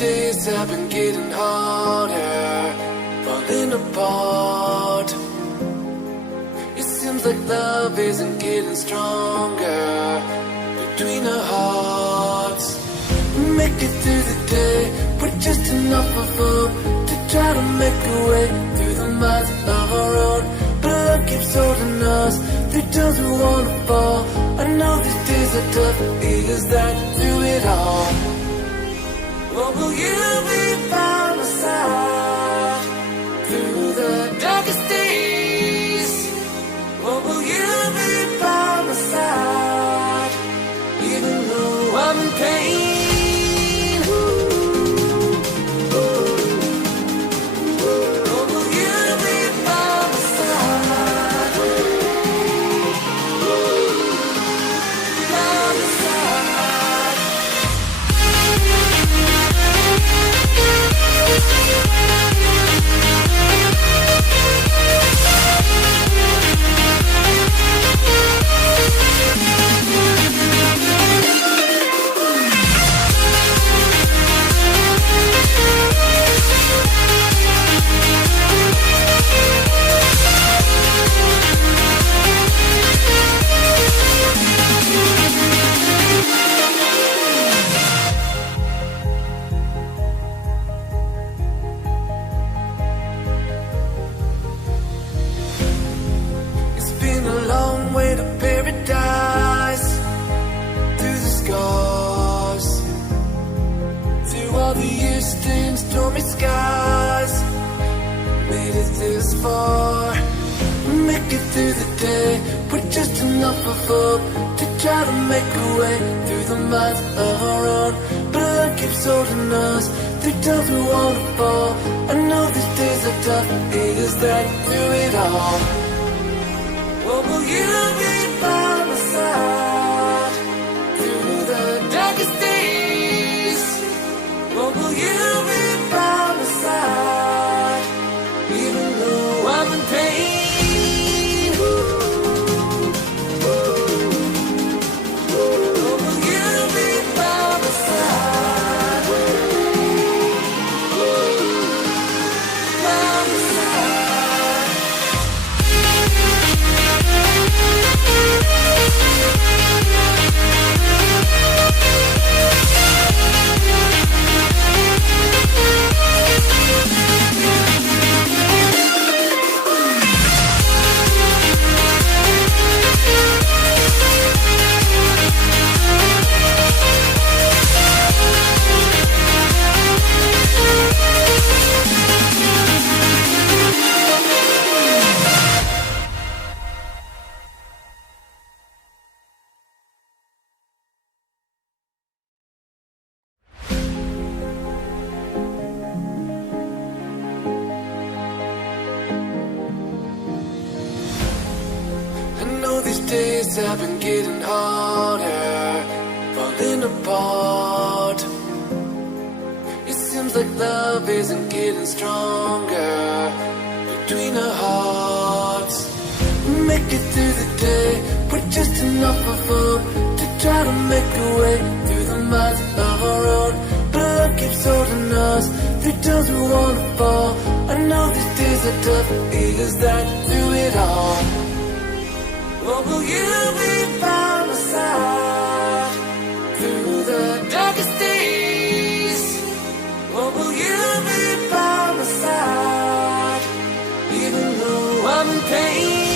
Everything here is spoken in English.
days have been getting harder, falling apart. It seems like love isn't getting stronger between our hearts. We make it through the day with just enough of hope to try to make a way through the miles of our road. But love keeps holding us through times we wanna fall. I know these days are tough, is that through it all? What will you be by my side through the darkest days? What will you be by my side even though I'm in pain? Stormy skies, made it this far. We make it through the day with just enough of hope to try to make a way through the miles of our own. But love keeps holding us through times we wanna fall. I know these days are tough, is that through it all? What will you be by my side through the darkest days? What will you be by my side even though I'm in pain? What will you be by my side? By my side. These days have been getting harder, falling apart. It seems like love isn't getting stronger between our hearts. We make it through the day with just enough of hope to try to make a way through the miles of our road. But love keeps holding us through times we wanna fall. I know these days are tough, is that through it all? What will you be by my side through the darkest days? What will you be by my side even though I'm in pain?